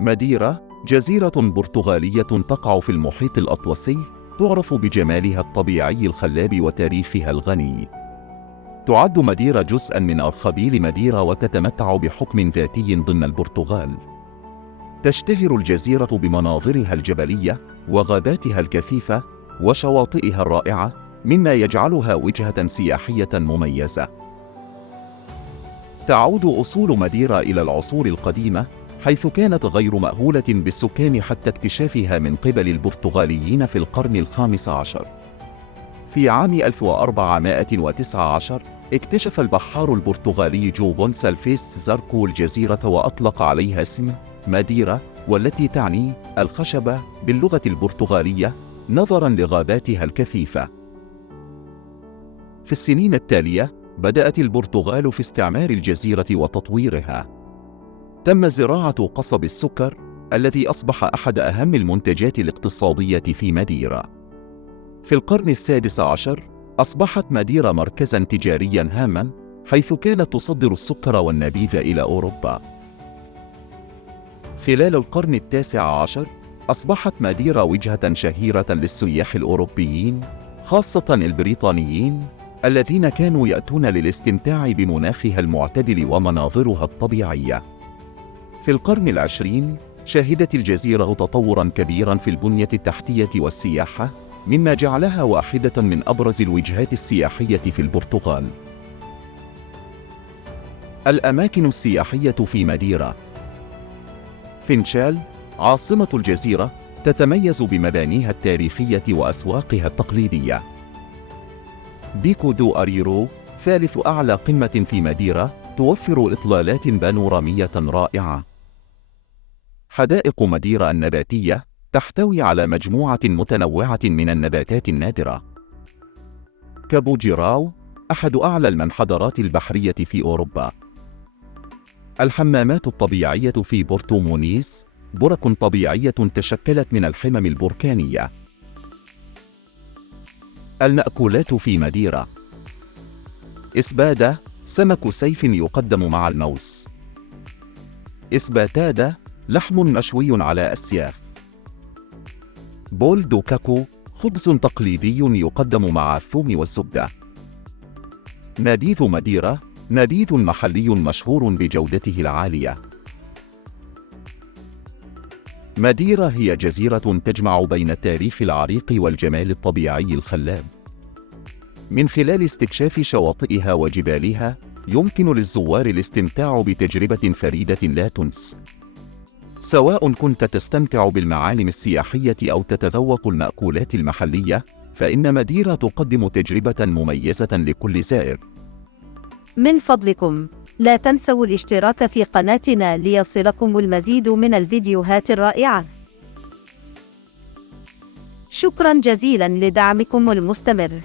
ماديرا جزيرة برتغالية تقع في المحيط الأطلسي، تعرف بجمالها الطبيعي الخلاب وتاريخها الغني. تعد ماديرا جزءاً من أرخبيل ماديرا وتتمتع بحكم ذاتي ضمن البرتغال. تشتهر الجزيرة بمناظرها الجبلية وغاباتها الكثيفة وشواطئها الرائعة، مما يجعلها وجهة سياحية مميزة. تعود أصول ماديرا إلى العصور القديمة، حيث كانت غير مأهولة بالسكان حتى اكتشافها من قبل البرتغاليين في القرن الخامس عشر. في عام 1419 اكتشف البحار البرتغالي جو غونسالفيس زاركو الجزيرة وأطلق عليها اسم ماديرا، والتي تعني الخشبة باللغة البرتغالية، نظراً لغاباتها الكثيفة. في السنين التالية بدأت البرتغال في استعمار الجزيرة وتطويرها. تم زراعة قصب السكر الذي أصبح أحد أهم المنتجات الاقتصادية في ماديرا. في القرن السادس عشر أصبحت ماديرا مركزاً تجارياً هاماً، حيث كانت تصدر السكر والنبيذ إلى أوروبا. خلال القرن التاسع عشر أصبحت ماديرا وجهة شهيرة للسياح الأوروبيين، خاصة البريطانيين الذين كانوا يأتون للاستمتاع بمناخها المعتدل ومناظرها الطبيعية. في القرن العشرين شهدت الجزيرة تطوراً كبيراً في البنية التحتية والسياحة، مما جعلها واحدة من أبرز الوجهات السياحية في البرتغال. الأماكن السياحية في ماديرا. فنشال عاصمة الجزيرة تتميز بمبانيها التاريخية وأسواقها التقليدية. بيكو دو أريرو ثالث أعلى قمة في ماديرا توفر إطلالات بانورامية رائعة. حدائق ماديرا النباتية تحتوي على مجموعة متنوعة من النباتات النادرة. كابو جيراو أحد أعلى المنحدرات البحرية في أوروبا. الحمامات الطبيعية في بورتو مونيز، برك طبيعية تشكلت من الحمم البركانية. المأكولات في ماديرا. إسبادة سمك سيف يقدم مع الموز. إسباتادة لحم مشوي على أسياخ. بول دو كاكو خبز تقليدي يقدم مع الثوم والزبدة. نبيذ ماديرا نبيذ محلي مشهور بجودته العالية. ماديرا هي جزيرة تجمع بين التاريخ العريق والجمال الطبيعي الخلاب. من خلال استكشاف شواطئها وجبالها يمكن للزوار الاستمتاع بتجربة فريدة لا تنس. سواء كنت تستمتع بالمعالم السياحية أو تتذوق المأكولات المحلية، فإن ماديرا تقدم تجربة مميزة لكل زائر. من فضلكم لا تنسوا الاشتراك في قناتنا ليصلكم المزيد من الفيديوهات الرائعة. شكرا جزيلا لدعمكم المستمر.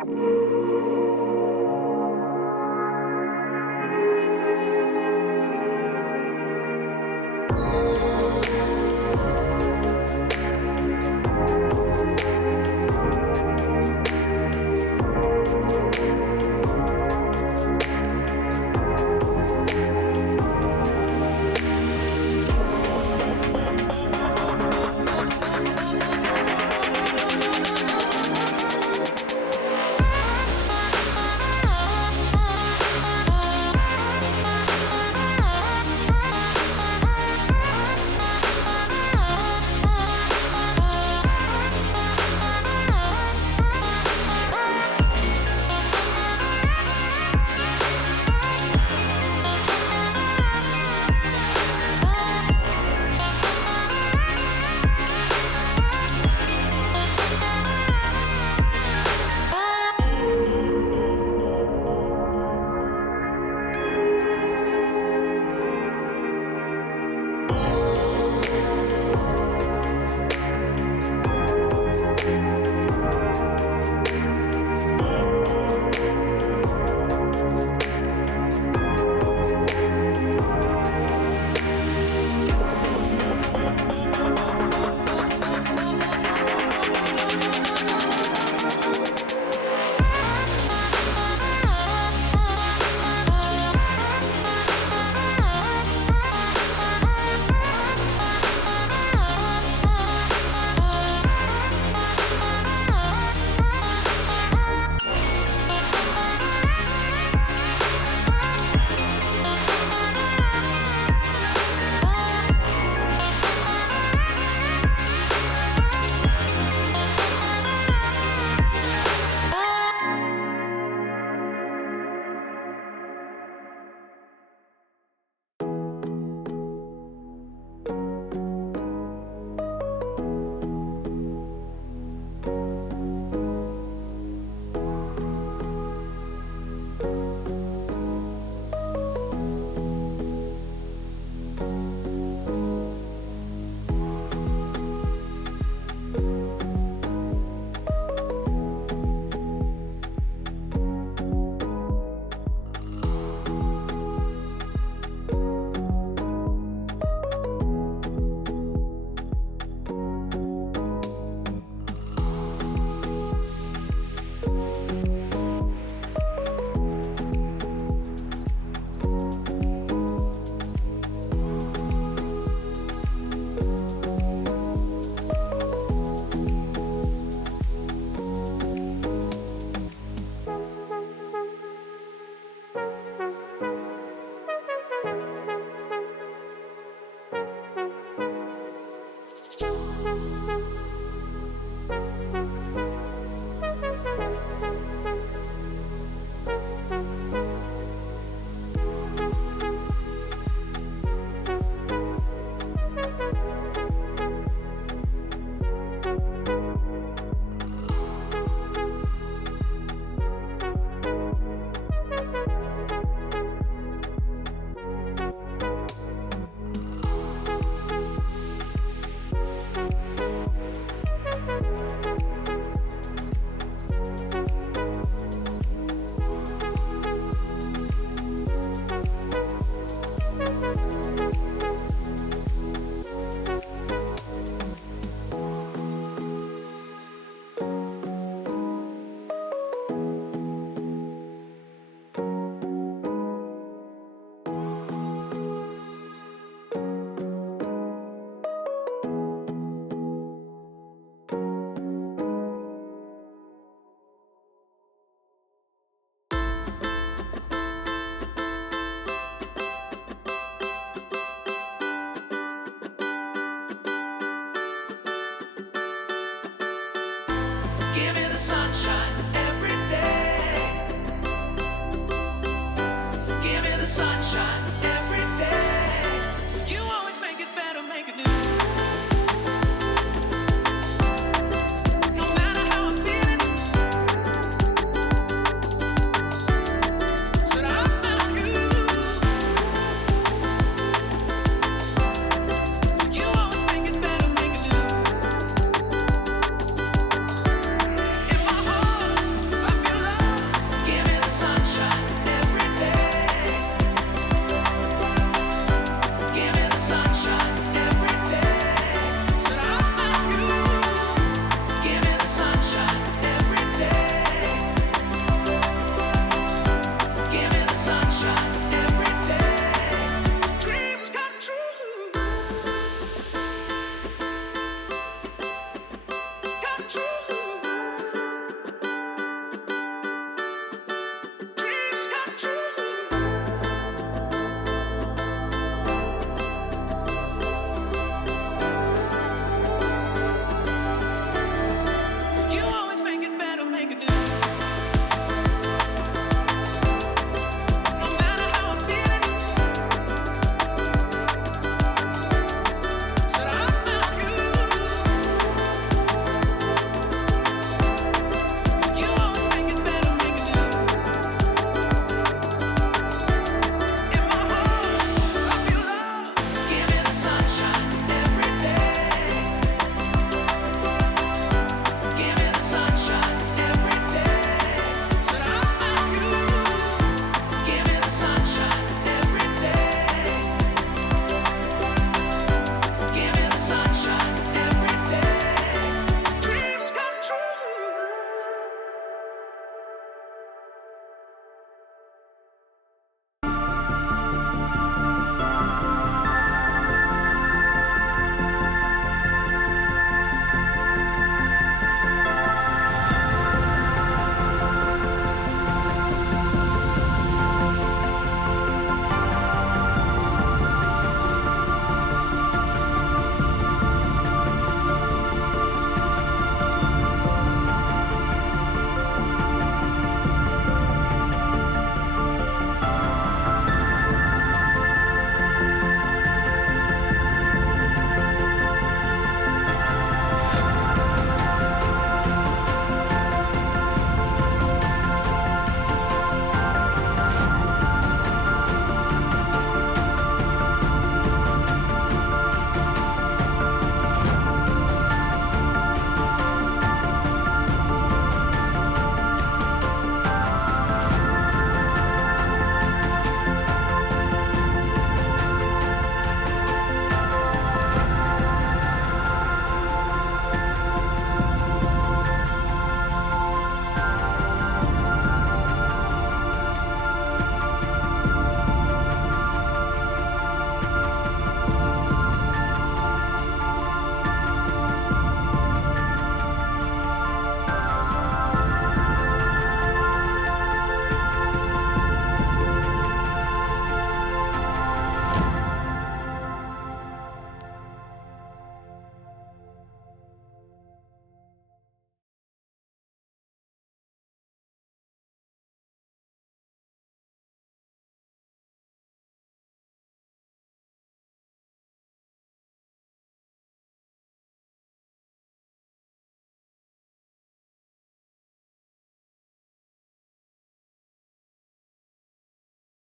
الساحرة.